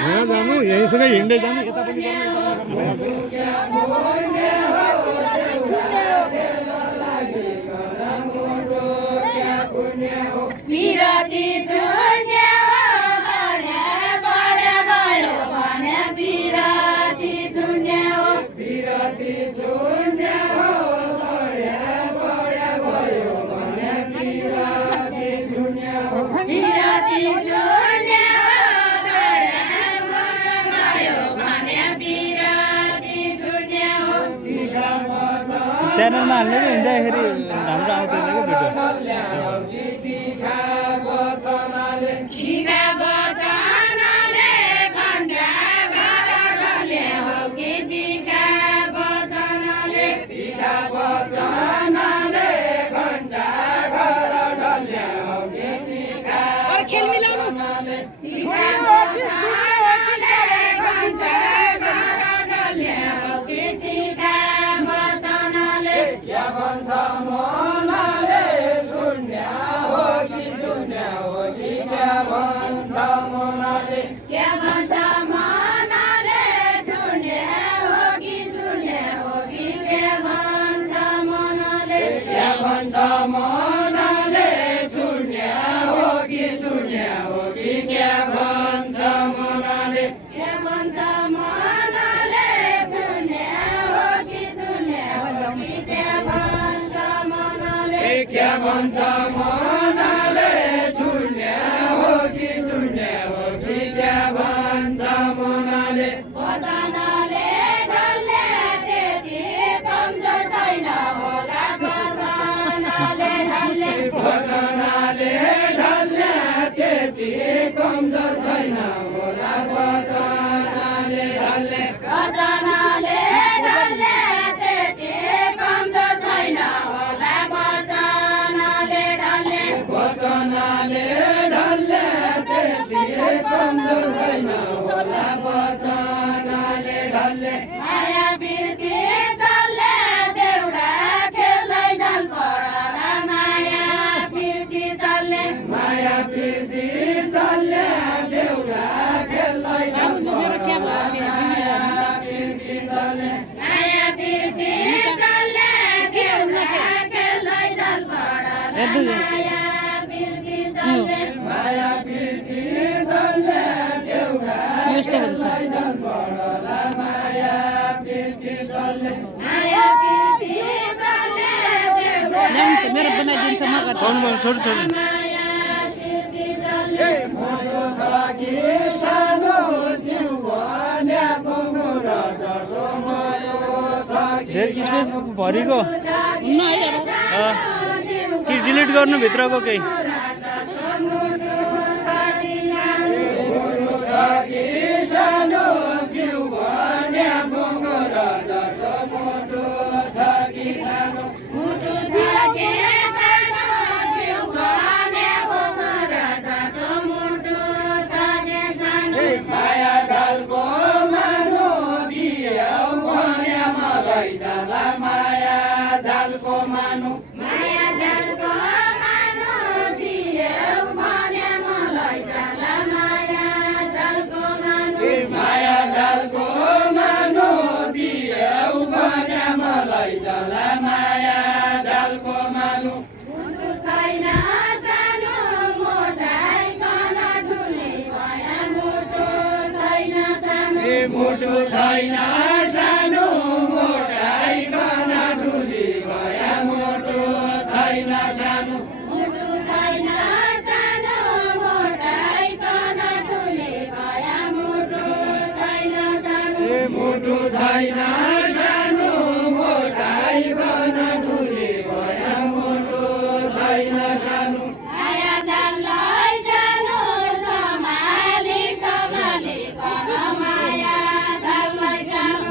यहाँ जानु यहीँसँगै हिँड्दै जानु यता पनि गर्नु पिराती छोड्ने हो बढ्या भयो भने पिराती छोड्ने हो पिराती छोड्ने हो बढ्या भयो भने पिराती छोड्ने हो पिराती छोड्ने हो बढ्या भयो भने पिराती छोड्ने हो च्यानलमा हाल्ने हिँड्दाखेरि हाम्रो आउँदैन क्या भिडियो बचनाले घण्टा घर ढल्ने हो कि दिखा बचनाले घण्टा घर ढल्ने हो कि खेल मिलाउनु दिखा बचनाले घण्टा घर ढल्ने हो कि दिखा बचनाले क्या भन्छ मनाले छुड्ने हो कि छुड्ने हो कि क्या भन्छ मनाले के भन्छ मनाले छुड्ने हो कि छुड्ने हो कि के भन्छ मनाले क्या भन्छ मनाले छुड्ने हो कि छुड्ने हो कि क्या भन्छ मनाले के भन्छ मनाले छुड्ने हो कि छुड्ने हो कि के भन्छ मनाले क्या भन्छ मनाले छुड्ने हो कि छुड्ने हो कि क्या भन्छ मनाले वचनले ढल्ने त्यति कमजोर छैन होला वचनले ढल्ने वचनले ढल्ने त्यति कमजोर छैन होला वचनले ढल्ने वचनले ढल्ने त्यति कमजोर छैन होला वचनले ढल्ने वचनले ढल्ने त्यति कमजोर छैन होला वचनले ढल्ने माया बिर्ती चल्ने देउडा खेल्दै जान पडला माया बिर्ती चल्ने माया पिर्ती चल्ने देउडा खेल्दै जान पर्ला माया पिर्ती चल्ने माया बिर्ती चल्ने देउडा खेल्दै जान पडला माया बिर्ती चल्ने माया पिर्ती चल्ने देउडा खेल्दै जान पर्ला माया पिर्ती चल्ने माया बिर्ती चल्ने देउडा मेरो बनाइदिन्छ नगर छोड छोड माया बिर्ती चल्ने मोटो छ कि सानो जिउ भन्या पङ्गुर जसो भयो छ कि धेर किसमिस भरिको सानो कि डिलिट गर्नु भित्रको केही सानो जिउ भन्या पङ्गुर जसो मोटो छ कि सानो मुटु छ के सानो जिउ भने भोमरा जसो मुटु छ के सानो माया ढालको मानो दियौ भन्या मलाई जाला माया ढालको मानु माया जालको मानो दियौ भने मलाई जाला माया जालको मानो माया ढालको मानो दियौ भन्या मलाई जाला माया ढालको मानु मुटु छैन सानो मोटाइ कन ठुली भया मुटु छैन सानो मुटु छैन सानो मोटाइ कन ठुली भया मुटु छैन सानो मुटु छैन सानो मोटाइ कन ठुली भया मुटु छैन सानो मुटु छैन सानो मोटाइ कन ठुली भया मुटु छैन सानो माया जाललाई जानु सम्हाली सम्हाली कन माया जाललाई जानु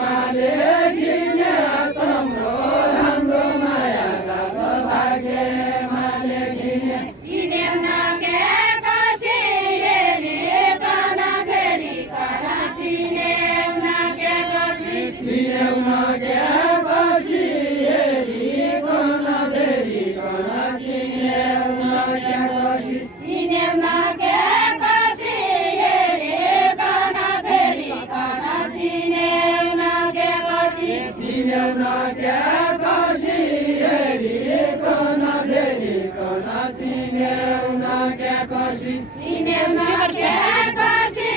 भाग्यमाले किने तम्रो हाम्रो माया काल भाग्यमाले किने चिन्यौ नके कसी हेरी कन फेरि कन चिन्यौ नके कसी चिन्यौ नके कसी हेरी कन फेरि कन चिन्यौ नके कसी चिन्यौ नके कसी हेरी कन फेरि कन चिन्यौ नके कसी चिन्यौ नके कसी हेरी कन फेरि कन चिन्यौ नके कसी चिन्यौ नके कसी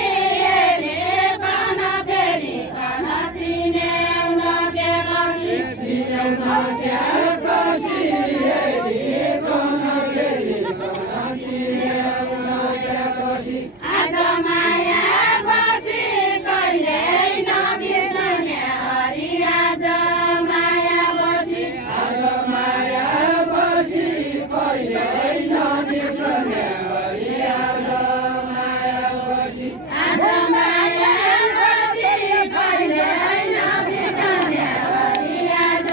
हेरी कन फेरि कन चिन्यौ नके कसी चिन्यौ नके कसी हेरी कन फेरि कन चिन्यौ नके कसी आज माया बसी कहिल्यै नबिर्सने हरि आज माया बसी आज माया बसी कहिल्यै नबिर्सने हरि आज माया बसी आज माया बसी कहिल्यै नबिर्सने हरि आज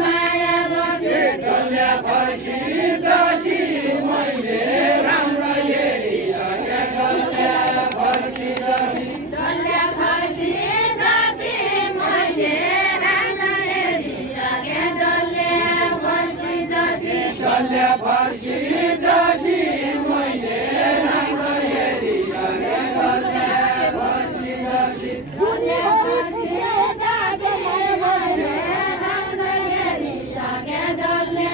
माया बसी डल्ले फर्सी जसी मैले राम्रो हेरिसके डल्ले फर्सी जसी डल्ले फर्सी जसी मैले राम्रो हेरिसके डल्ले फर्सी जसी डल्ले फर्सी जसी मैले राम्रो हेरिसके डल्ले फर्सी जसी डल्ले फर्सी जसी मैले राम्रो हेरिसके डल्ले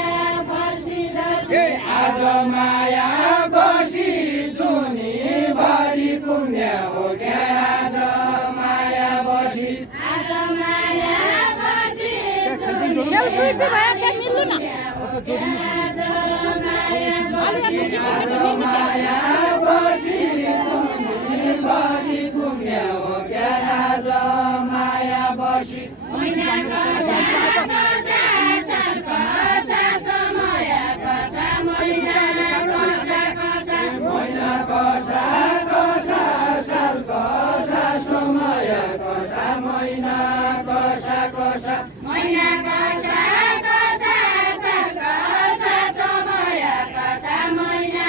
फर्सी जसी आज माया बसी जुनी भरि पुण्य हो क्या आज माया बसी आज माया बसी आज माया बसी जुनी भरि पुण्य हो क्या आज माया बसी महिना कसा कसा साल कसा समय कसा महिना कसा कसा महिना कसा कसा साल कसा समय कसा महिना कसा कसा महिना कसा कसा साल कसा समय कसा महिना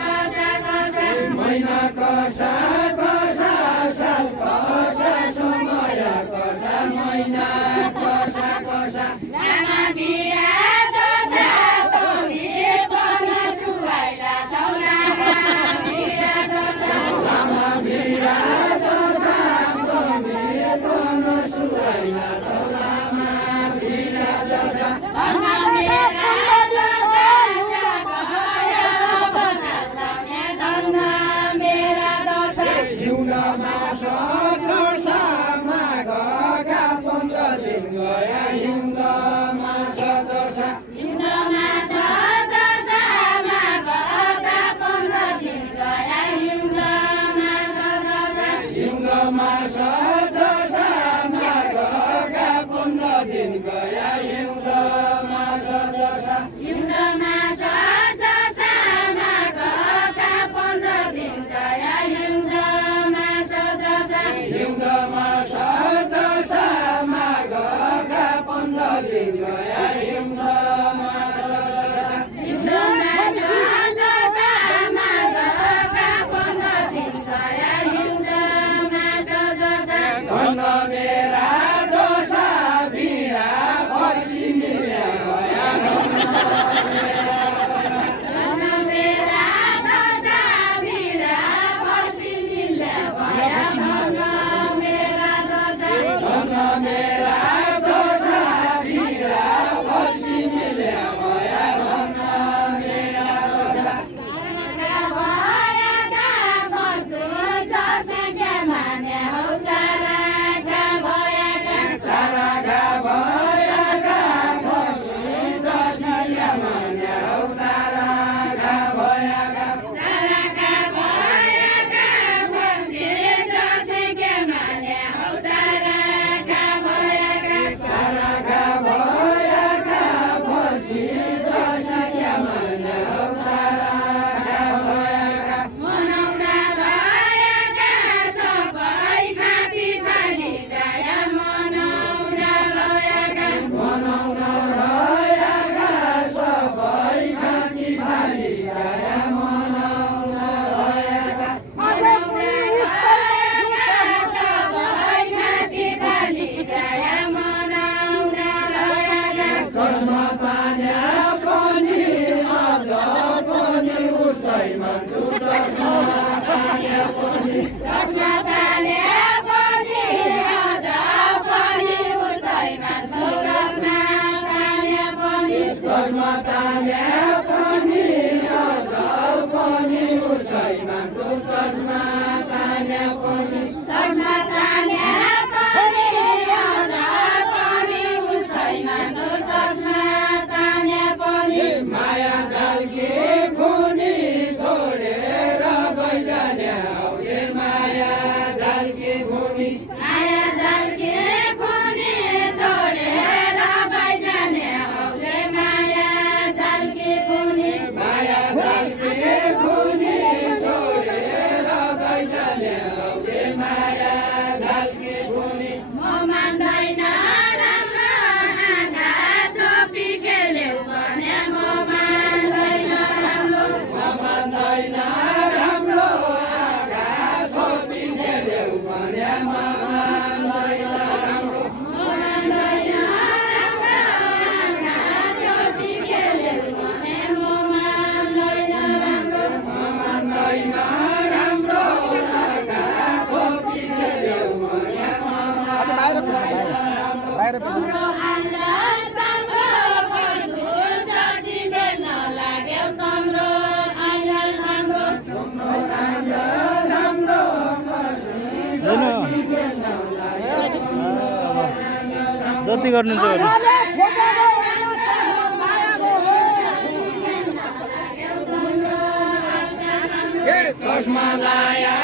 कसा कसा महिना कसा कसा साल कसा समय कसा महिना कसा कसा लामा भिडा जसा तोमी पन सुहाइला चौलामा भिडा जसा लामा भिडा जसा तमी पन सुहाइला चौलामा भिडा चस्मा ताने पनि अझ पनि उसै मान्छु चस्मा ताने पनि चस्मा ताने पनि अझ पनि उसै मान्छु चस्मा ताने पनि माया झल्के खुनी छोडेर गइजाने हौ रे माया झल्के खुनी माया झल्के खुनी छोडेर गइजाने हौ रे माया झल्के खुनी माया झल्के खुनी छोडेर गइजाने हौ रे माया झल्के खुनी म मान्दैन राम्रो आँखा छोपी खेल्यौ भने म मान्दैन राम्रो मान्दैन राम्रो आँखा छोपी खेल्यौ भने म मान्दैन राम्रो म मान्दैन राम्रो आँखा छोपी खेल्यौ भने म मान्दैन राम्रो मान्दैन राम्रो आँखा छोपी खेल्यौ भने तिम्रो आइरन राम्रो गर्छु जसी देख्न लाग्यौ तम्रो आइरन राम्रो राम्रो जति गर्नुहुन्छ गर्नु। चस्मा लाया